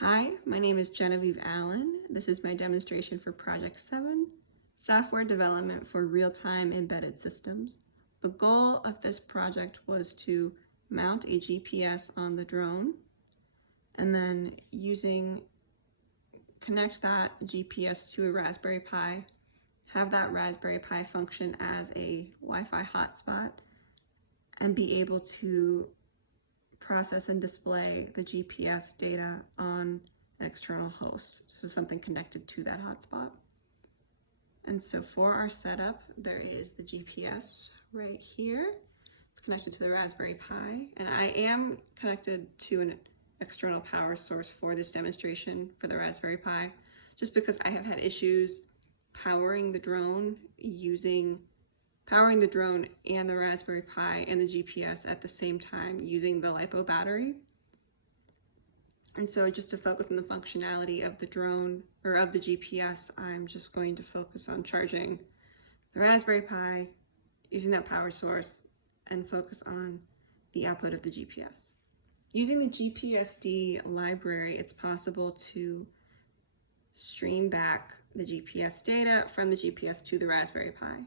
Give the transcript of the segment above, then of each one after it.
Hi, my name is Genevieve Allen. This is my demonstration for Project 7, Software Development for Real-Time Embedded Systems. The goal of this project was to mount a GPS on the drone and then connect that GPS to a Raspberry Pi, have that Raspberry Pi function as a Wi-Fi hotspot, and be able to process and display the GPS data on an external host, so something connected to that hotspot. And so for our setup, there is the GPS right here. It's connected to the Raspberry Pi, and I am connected to an external power source for this demonstration for the Raspberry Pi, just because I have had issues powering the drone and the Raspberry Pi and the GPS at the same time using the LiPo battery. And so just to focus on the functionality of the drone or of the GPS, I'm just going to focus on charging the Raspberry Pi using that power source and focus on the output of the GPS. Using the GPSD library, it's possible to stream back the GPS data from the GPS to the Raspberry Pi.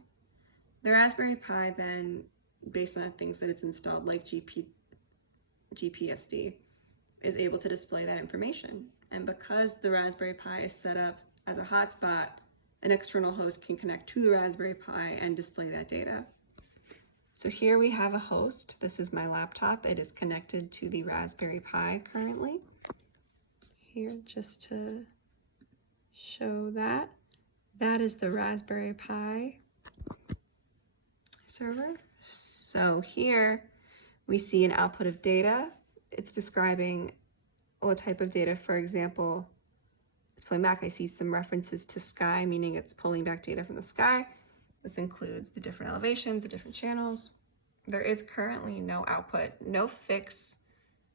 The Raspberry Pi then, based on things that it's installed like GPSD, is able to display that information. And because the Raspberry Pi is set up as a hotspot, an external host can connect to the Raspberry Pi and display that data. So here we have a host. This is my laptop. It is connected to the Raspberry Pi currently. Here, just to show that. That is the Raspberry Pi server. So here we see an output of data. It's describing what type of data. For example, it's pulling back. I see some references to sky, meaning it's pulling back data from the sky. This includes the different elevations, the different channels. There is currently no output. No fix,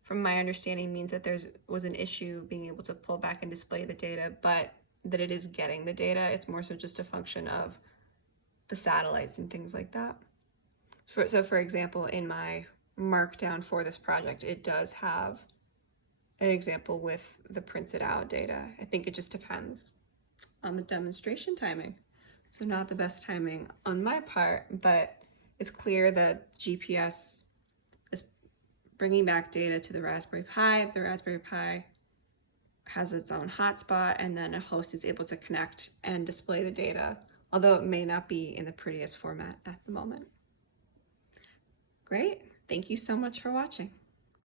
from my understanding, means that there was an issue being able to pull back and display the data, but that it is getting the data. It's more so just a function of the satellites and things like that. So for example, in my markdown for this project, it does have an example with the printed out data. I think it just depends on the demonstration timing. So not the best timing on my part, but it's clear that GPS is bringing back data to the Raspberry Pi. The Raspberry Pi has its own hotspot, and then a host is able to connect and display the data, although it may not be in the prettiest format at the moment. Great. Thank you so much for watching.